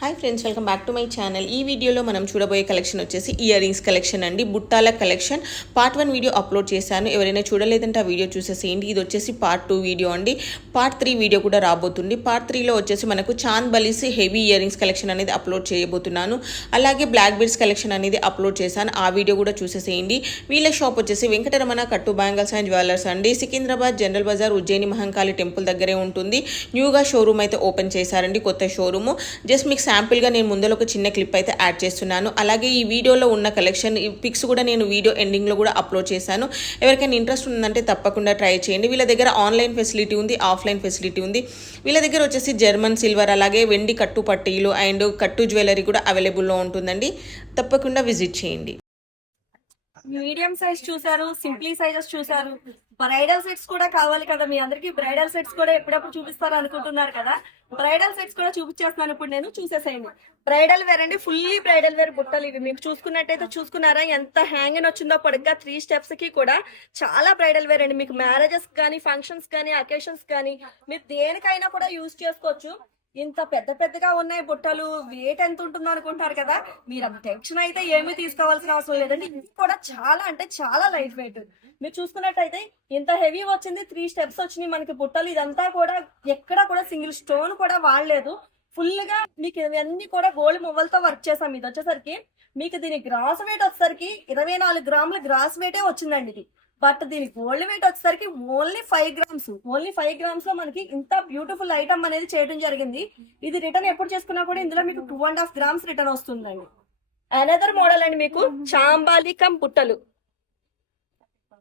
Hi friends, welcome back to my channel. ఈ వీడియోలో మనం చూడబోయే కలెక్షన్ వచ్చేసి ఇయర్ రింగ్స్ కలెక్షన్ అండి. బుట్టాల కలెక్షన్ పార్ట్ 1 వీడియో అప్లోడ్ చేశాను. ఎవరైనా చూడలేదంటే ఆ వీడియో చూసేసేయండి. ఇది వచ్చేసి పార్ట్ 2 వీడియో అండి. పార్ట్ 3 వీడియో కూడా రాబోతుంది. పార్ట్ 3లో వచ్చేసి మనకు చాంద్ బలీస్ హెవీ ఇయర్ రింగ్స్ కలెక్షన్ అనేది అప్లోడ్ చేయబోతున్నాను. అలాగే బ్లాక్ బీడ్స్ కలెక్షన్ అనేది అప్లోడ్ చేశాను. ఆ వీడియో కూడా చూసేసేయండి. వీళ్ళ షాప్ వచ్చేసి వెంకటరమణ కట్టు బ్యాంగిల్స్ అండ్ జ్యువెలర్స్ అండి. సికింద్రాబాద్ జనరల్ బజార్ ఉజ్జయిని మహంకాళి టెంపుల్ దగ్గరే ఉంటుంది. న్యూగా షోరూమ్ అయితే ఓపెన్ చేశారండి, కొత్త షోరూము. జస్ట్ మీకు శాంపిల్గా నేను ముందర ఒక చిన్న క్లిప్ అయితే యాడ్ చేస్తున్నాను. అలాగే ఈ వీడియోలో ఉన్న కలెక్షన్ పిక్స్ కూడా నేను వీడియో ఎండింగ్లో కూడా అప్లోడ్ చేశాను. ఎవరికైనా ఇంట్రెస్ట్ ఉందంటే తప్పకుండా ట్రై చేయండి. వీళ్ళ దగ్గర ఆన్లైన్ ఫెసిలిటీ ఉంది, ఆఫ్లైన్ ఫెసిలిటీ ఉంది. వీళ్ళ దగ్గర వచ్చేసి జర్మన్ సిల్వర్ అలాగే వెండి కట్టు పట్టీలు అండ్ కట్టు జ్యువెలరీ కూడా అవైలబుల్లో ఉంటుందండి. తప్పకుండా విజిట్ చేయండి. మీడియం సైజ్ చూసారు, సింప్లీ సైజెస్ చూసారు, బ్రైడల్ సెట్స్ కూడా కావాలి కదా మీ అందరికి. బ్రైడల్ సెట్స్ కూడా ఎప్పుడప్పుడు చూపిస్తారు అనుకుంటున్నారు కదా, బ్రైడల్ సెట్స్ కూడా చూపించేస్తున్నాను ఇప్పుడు నేను. చూసేసేయండి. బ్రైడల్ వేర్ అండి, ఫుల్లీ బ్రైడల్ వేర్ బుట్టలు ఇవి. మీకు చూసుకున్నట్టయితే చూసుకున్నారా ఎంత హ్యాంగ్ వచ్చిందో పొడగ్గా 3 స్టెప్స్ కి కూడా. చాలా బ్రైడల్ వేర్ అండి. మీకు మ్యారేజెస్ కానీ, ఫంక్షన్స్ కానీ, అకేషన్స్ కానీ మీరు దేనికైనా కూడా యూజ్ చేసుకోవచ్చు. ఇంత పెద్ద పెద్దగా ఉన్నాయి బుట్టలు, వెయిట్ ఎంత ఉంటుందో అనుకుంటారు కదా. మీరు అంత టెన్షన్ అయితే ఏమీ తీసుకోవాల్సిన అవసరం లేదండి. ఇది కూడా చాలా అంటే చాలా లైట్ వెయిట్. మీరు చూసుకున్నట్టయితే ఇంత హెవీ వచ్చింది, 3 స్టెప్స్ వచ్చినాయి మనకి బుట్టలు. ఇదంతా కూడా ఎక్కడ కూడా సింగిల్ స్టోన్ కూడా వాడలేదు. ఫుల్ గా మీకు ఇవన్నీ కూడా గోల్డ్ మువ్వలతో వర్క్ చేసాం. ఇది వచ్చేసరికి మీకు దీని గ్రాస్ వెయిట్ వచ్చేసరికి 24 గ్రాముల గ్రాస్ వెయిటే వచ్చిందండి ఇది. బట్ దీని గోల్డ్ వెయిట్ వచ్చేసరికి ఓన్లీ 5 గ్రామ్స్. ఓన్లీ 5 గ్రామ్స్ లో మనకి ఇంత బ్యూటిఫుల్ ఐటమ్ అనేది చేయడం జరిగింది. ఇది రిటర్న్ ఎప్పుడు చేసుకున్నా కూడా ఇందులో మీకు 2.5 గ్రామ్స్ రిటర్న్ వస్తుందండి. అనదర్ మోడల్ అండి, మీకు చాంబాలికం బుట్టలు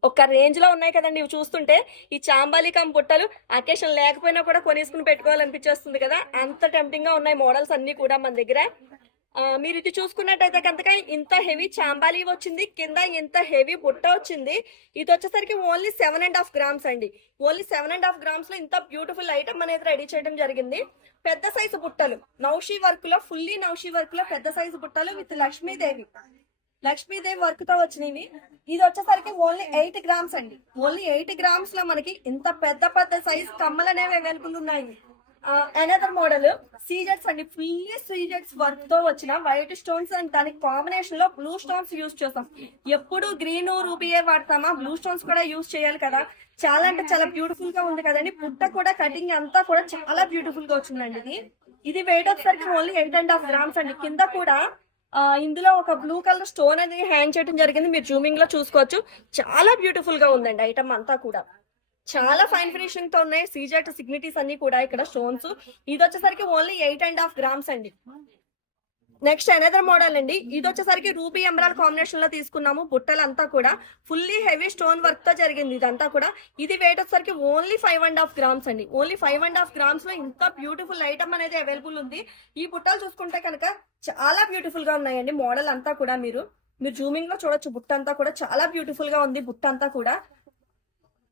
ఒక రేంజ్ లో ఉన్నాయి కదండి. ఇవి చూస్తుంటే ఈ చాంబాలికం బుట్టలు అకేషన్ లేకపోయినా కూడా కొనేసుకుని పెట్టుకోవాలనిపించేస్తుంది కదా, అంత టెంప్టింగ్ గా ఉన్నాయి మోడల్స్ అన్ని కూడా మన దగ్గర. మీరు ఇది చూసుకున్నట్టయితే కనుక ఇంత హెవీ చాంబాలి వచ్చింది, కింద ఇంత హెవీ బుట్ట వచ్చింది. ఇది వచ్చేసరికి ఓన్లీ 7.5 గ్రామ్స్ అండి. ఓన్లీ 7.5 గ్రామ్స్ లో ఇంత బ్యూటిఫుల్ ఐటమ్ అనేది రెడీ చేయడం జరిగింది. పెద్ద సైజు బుట్టలు నౌషీ వర్క్ లో, ఫుల్లీ నౌషీ వర్క్ లో పెద్ద సైజు బుట్టలు విత్ లక్ష్మీదేవి వర్క్ తో వచ్చినవి. ఇది వచ్చేసరికి ఓన్లీ 8 గ్రామ్స్ అండి. ఓన్లీ 8 గ్రామ్స్ లో మనకి ఇంత పెద్ద పెద్ద సైజ్ కమ్మలు అనేవి అవైలబుల్ ఉన్నాయి. అనదర్ మోడల్ సీజెట్స్ అండి, ఫుల్లీ సీజెట్స్ వర్క్ తో వచ్చిన వైట్ స్టోన్స్ అండ్ దానికి కాంబినేషన్ లో బ్లూ స్టోన్స్ యూజ్ చేస్తాం. ఎప్పుడు గ్రీన్ రూబీయే వాడతామా, బ్లూ స్టోన్స్ కూడా యూజ్ చేయాలి కదా. చాలా అంటే చాలా బ్యూటిఫుల్ గా ఉంది కదండి. పుట్ట కూడా కటింగ్ అంతా కూడా చాలా బ్యూటిఫుల్ గా వచ్చిందండి. ఇది వెయిట్ వచ్చేసరికి ఓన్లీ 8.5 గ్రామ్స్ అండి. కింద కూడా ఇందులో ఒక బ్లూ కలర్ స్టోన్ అనేది హ్యాంగ్ చేయడం జరిగింది. మీరు జూమింగ్ లో చూసుకోవచ్చు. చాలా బ్యూటిఫుల్ గా ఉందండి ఐటమ్ అంతా కూడా. చాలా ఫైన్ ఫినిషింగ్ తో ఉన్నాయి సీజెట్ సిగ్నిటీస్ అన్ని కూడా ఇక్కడ స్టోన్స్. ఇది వచ్చేసరికి ఓన్లీ 8.5 గ్రామ్స్ అండి. నెక్స్ట్ అనదర్ మోడల్ అండి, ఇది వచ్చేసరికి రూబీ ఎమరాల్ కాంబినేషన్ లో తీసుకున్నాము. బుట్టలంతా కూడా ఫుల్లీ హెవీ స్టోన్ వర్క్ తో జరిగింది ఇదంతా కూడా. ఇది వెయిట్ వచ్చేసరికి ఓన్లీ 5.5 గ్రామ్స్ అండి. ఓన్లీ 5.5 గ్రామ్స్ లో ఇంత బ్యూటిఫుల్ ఐటమ్ అనేది అవైలబుల్ ఉంది. ఈ బుట్టలు చూసుకుంటే కనుక చాలా బ్యూటిఫుల్ గా ఉన్నాయండి. మోడల్ అంతా కూడా మీరు జూమింగ్ లో చూడొచ్చు. బుట్ట అంతా కూడా చాలా బ్యూటిఫుల్ గా ఉంది. బుట్ట అంతా కూడా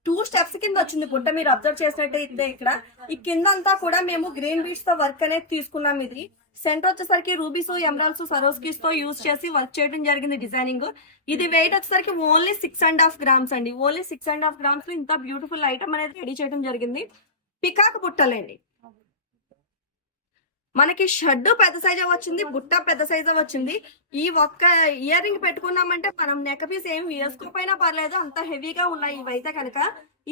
2 స్టెప్స్ కింద వచ్చింది బుట్ట. మీరు అబ్జర్వ్ చేసినట్టయితే ఇక్కడ ఈ కింద అంతా కూడా మేము గ్రీన్ బీడ్స్ తో వర్క్ అనేది తీసుకున్నాం. ఇది సెంటర్ వచ్చేసరికి రూబీస్, ఎమరాల్స్, సరోస్కీస్ తో యూజ్ చేసి వర్క్ చేయడం జరిగింది డిజైనింగ్. ఇది వెయిట్ వచ్చేసరికి ఓన్లీ 6.5 గ్రామ్స్ అండి. ఓన్లీ 6.5 గ్రామ్స్ లో ఇంత బ్యూటిఫుల్ ఐటమ్ అనేది రెడీ చేయడం జరిగింది. పికాక్ బుట్టలండి, మనకి షడ్డు పెద్ద సైజ్ వచ్చింది, బుట్ట పెద్ద సైజ్ వచ్చింది. ఈ ఒక్క ఇయర్ రింగ్ పెట్టుకున్నామంటే మనం నెక్ పీస్ ఏమి వేసుకోపోయినా పర్లేదు, అంత హెవీగా ఉన్నాయి ఇవైతే కనుక.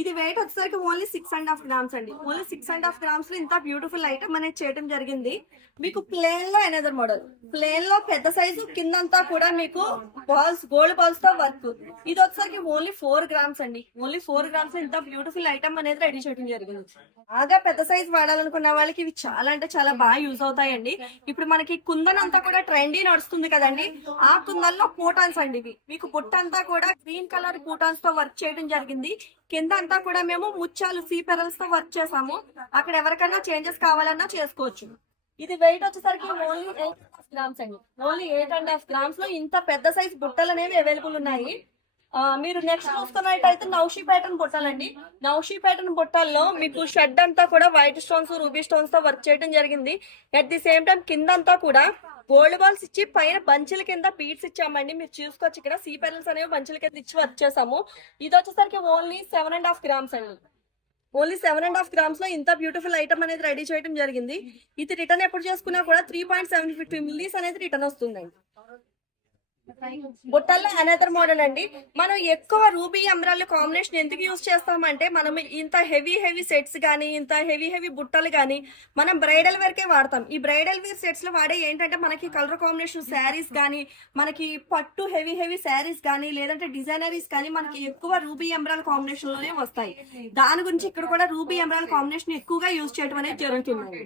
ఇది వెయిట్ వచ్చేసరికి ఓన్లీ 6.5 గ్రామ్స్ అండి. ఓన్లీ 6.5 గ్రామ్స్ లో ఇంత బ్యూటిఫుల్ ఐటమ్ అనేది చేయడం జరిగింది. మీకు ప్లేన్ లో అనదర్ మోడల్, ప్లేన్ లో పెద్ద సైజు కిందంతా కూడా మీకు బాల్స్, గోల్డ్ బాల్స్ తో వర్క్. ఇది వచ్చేసరికి ఓన్లీ 4 గ్రామ్స్ అండి. ఓన్లీ 4 గ్రామ్స్ ఇంత బ్యూటిఫుల్ ఐటమ్ అనేది రెడీ చేయడం జరిగింది. బాగా పెద్ద సైజ్ వాడాలనుకున్న వాళ్ళకి ఇవి చాలా అంటే చాలా బాగా యూజ్ అవుతాయండి. ఇప్పుడు మనకి కుందన్ అంతా కూడా ట్రెండీ నడుస్తుంది కదండి, ఆ కుందన్లో కూటాన్స్ అండి ఇవి. మీకు బుట్ట అంతా కూడా గ్రీన్ కలర్ కూటాన్స్ తో వర్క్ చేయడం జరిగింది. కింద అంతా కూడా మేము ముత్యాలు, సీ పెరల్స్ తో వర్క్ చేసాము. అక్కడ ఎవరికైనా చేంజెస్ కావాలన్నా చేసుకోవచ్చు. ఇది వెయిట్ వచ్చేసరికి ఓన్లీ 8.5 గ్రామ్స్ అండి. ఓన్లీ 8.5 గ్రామ్స్ లో ఇంత పెద్ద సైజ్ బుట్టలు అనేవి అవైలబుల్ ఉన్నాయి. మీరు నెక్స్ట్ చూసుకున్నట్టయితే నౌషీ ప్యాటర్న్ బుట్టాలండి. నౌషీ ప్యాటర్న్ బుట్టాల్లో మీకు షెడ్ అంతా కూడా వైట్ స్టోన్స్, రూబీ స్టోన్స్ తో వర్క్ చేయడం జరిగింది. అట్ ది సేమ్ టైం కింద అంతా కూడా గోల్డ్ బాల్స్ ఇచ్చి పైన బంచుల కింద బీడ్స్ ఇచ్చామండి. మీరు చూసుకోవచ్చు ఇక్కడ సీ పెరల్స్ అనేవి బంచుల కింద ఇచ్చి వర్క్ చేసాము. ఇది వచ్చేసరికి ఓన్లీ 7.5 గ్రామ్స్ అండి. ఓన్లీ 7.5 గ్రామ్స్ లో ఇంత బ్యూటిఫుల్ ఐటమ్ అనేది రెడీ చేయడం జరిగింది. ఇది రిటర్న్ ఎప్పుడు చేసుకున్నా కూడా 3.75 మిల్లీస్ అనేది రిటర్న్ వస్తుందండి. బుట్టల్లో అనదర్ మోడల్ అండి. మనం ఎక్కువ రూబీ ఎమరాల్డ్ కాంబినేషన్ ఎందుకు యూజ్ చేస్తామంటే మనం ఇంత హెవీ సెట్స్ కానీ ఇంత హెవీ బుట్టలు కానీ మనం బ్రైడల్ వేర్కే వాడతాం. ఈ బ్రైడల్ వేర్ సెట్స్ లో వాడే ఏంటంటే మనకి కలర్ కాంబినేషన్ శారీస్ కానీ మనకి పట్టు హెవీ శారీస్ కానీ లేదంటే డిజైనరీస్ కానీ మనకి ఎక్కువ రూబీ ఎమరాల్డ్ కాంబినేషన్ లోనే వస్తాయి. దాని గురించి ఇక్కడ కూడా రూబీ ఎమరాల్డ్ కాంబినేషన్ ఎక్కువగా యూజ్ చేయడం అనేది జరుగుతుంది.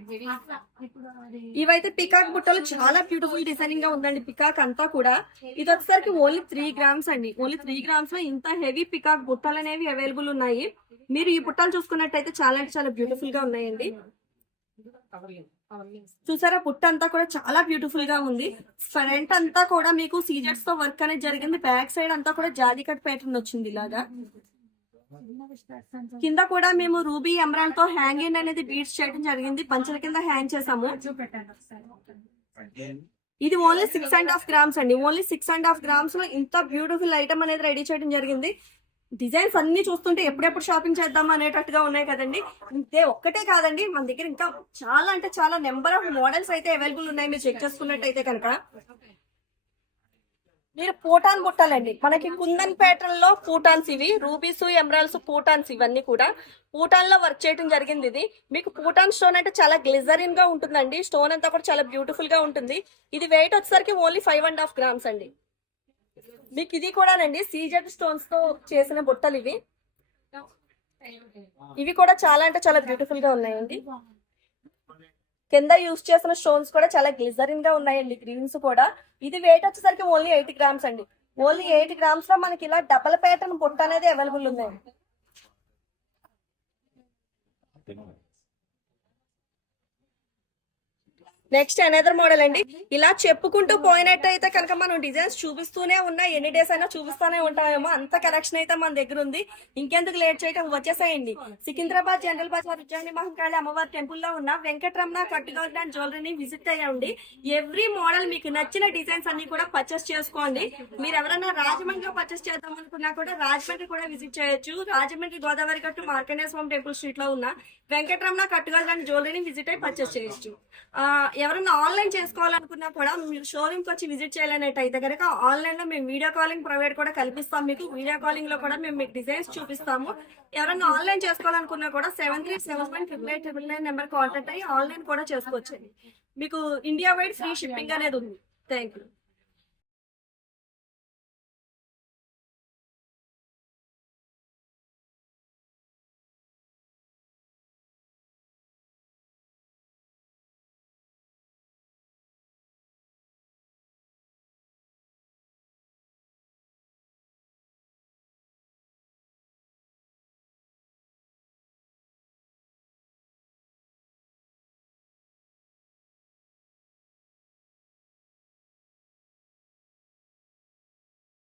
ఇవైతే పికాక్ బుట్టలు చాలా బ్యూటిఫుల్ డిజైనింగ్ గా ఉందండి. పికాక్ అంతా కూడా ఇది వచ్చేసరికి ఓన్లీ 3 గ్రామ్స్ అండి. ఓన్లీ 3 గ్రామ్స్ లో ఇంత హెవీ పికాక్ బుట్టలు అనేవి అవైలబుల్ ఉన్నాయి. మీరు ఈ బుట్టలు చూసుకున్నట్టయితే చాలా అంటే చాలా బ్యూటిఫుల్ గా ఉన్నాయండి. చూసారా బుట్ట అంతా కూడా చాలా బ్యూటిఫుల్ గా ఉంది. ఫ్రంట్ అంతా కూడా మీకు సీజర్స్ తో వర్క్ అనేది జరిగింది. బ్యాక్ సైడ్ అంతా కూడా జాలీ కట్ ప్యాటర్న్ వచ్చింది ఇలాగా. కింద కూడా మేము రూబీ ఎమరాల్డ్ తో హ్యాంగింగ్ అనేది బీడ్స్ చేయడం జరిగింది. పంచల కింద హ్యాంగ్ చేసాము. ఇది ఓన్లీ 6.5 గ్రామ్స్ అండి. ఓన్లీ 6.5 గ్రామ్స్ లో ఇంత బ్యూటిఫుల్ ఐటమ్ అనేది రెడీ చేయడం జరిగింది. డిజైన్స్ అన్ని చూస్తుంటే ఎప్పుడెప్పుడు షాపింగ్ చేద్దాం అనేటట్టుగా ఉన్నాయి కదండి. ఇంతే ఒక్కటే కాదండి, మన దగ్గర ఇంకా చాలా అంటే చాలా నెంబర్ ఆఫ్ మోడల్స్ అయితే అవైలబుల్ ఉన్నాయి. మీరు చెక్ చేసుకున్నట్టయితే కనుక మీరు పూటాన్ బుట్టాలండి. మనకి కుందన్ ప్యాటర్న్ లో పూటాన్స్, ఇవి రూబీస్ ఎమరాల్డ్స్ పూటాన్స్, ఇవన్నీ కూడా పూటాన్ లో వర్క్ చేయడం జరిగింది. ఇది మీకు పూటాన్ స్టోన్ అంటే చాలా గ్లిజరిన్ గా ఉంటుందండి. స్టోన్ అంతా కూడా చాలా బ్యూటిఫుల్ గా ఉంటుంది. ఇది వెయిట్ వచ్చేసరికి ఓన్లీ 5.5 గ్రామ్స్ అండి. మీకు ఇది కూడానండి సీజెడ్ స్టోన్స్ తో చేసిన బుట్టలు ఇవి. ఇవి కూడా చాలా అంటే చాలా బ్యూటిఫుల్ గా ఉన్నాయండి. కింద యూజ్ చేసిన స్టోన్స్ కూడా చాలా గ్లిజరిన్ గా ఉన్నాయండి. గ్రీన్స్ కూడా. ఇది వెయిట్ వచ్చేసరికి ఓన్లీ 8 గ్రామ్స్ అండి. ఓన్లీ 8 గ్రామ్స్ లో మనకి ఇలా డబల్ ప్యాటర్న్ బుట్ట అనేది అవైలబుల్ ఉందండి. నెక్స్ట్ అనదర్ మోడల్ అండి. ఇలా చెప్పుకుంటూ పోయినట్టయితే కనుక మనం డిజైన్స్ చూపిస్తూనే ఉన్నా, ఎన్ని డేస్ అయినా చూపిస్తూనే ఉంటామేమో, అంత కలెక్షన్ అయితే మన దగ్గర ఉంది. ఇంకెందుకు లేట్ చేయడం, వచ్చేసేయండి. సికింద్రాబాద్ జనరల్ బజార్ ఉజ్జయిని మహంకాళి అమ్మవారి టెంపుల్ లో ఉన్న వెంకటరమణ కట్టుగోల్డ్ అండ్ జ్యువెలరీని విజిట్ అయ్యండి. ఎవ్రీ మోడల్ మీకు నచ్చిన డిజైన్స్ అన్ని కూడా పర్చేస్ చేసుకోండి. మీరు ఎవరైనా రాజమండ్రిలో పర్చేస్ చేద్దాం అనుకున్నా కూడా రాజమండ్రి కూడా విజిట్ చేయొచ్చు. రాజమండ్రి గోదావరి గట్టు మార్కండేయ స్వామి టెంపుల్ స్ట్రీట్ లో ఉన్న వెంకటరమణ కట్టుగోల్డ్ అండ్ జ్యువెలరీని విజిట్ అయ్యి పర్చేస్ చేయొచ్చు. ఎవరైనా ఆన్లైన్ చేసుకోవాలనుకున్నా కూడా మీరు షోరూమ్ కి వచ్చి విజిట్ చేయాలనేటైతే కనుక ఆన్లైన్ లో మేము వీడియో కాలింగ్ ప్రొవైడ్ కూడా కల్పిస్తాం. మీకు వీడియో కాలింగ్ లో కూడా మేము మీకు డిజైన్స్ చూపిస్తాము. ఎవరైనా ఆన్లైన్ చేసుకోవాలనుకున్నా కూడా 73718899 నెంబర్ కాంటాక్ట్ అయ్యి ఆన్లైన్ కూడా చేసుకోవచ్చు. మీకు ఇండియా వైడ్ ఫ్రీ షిప్పింగ్ అనేది ఉంది. Thank you.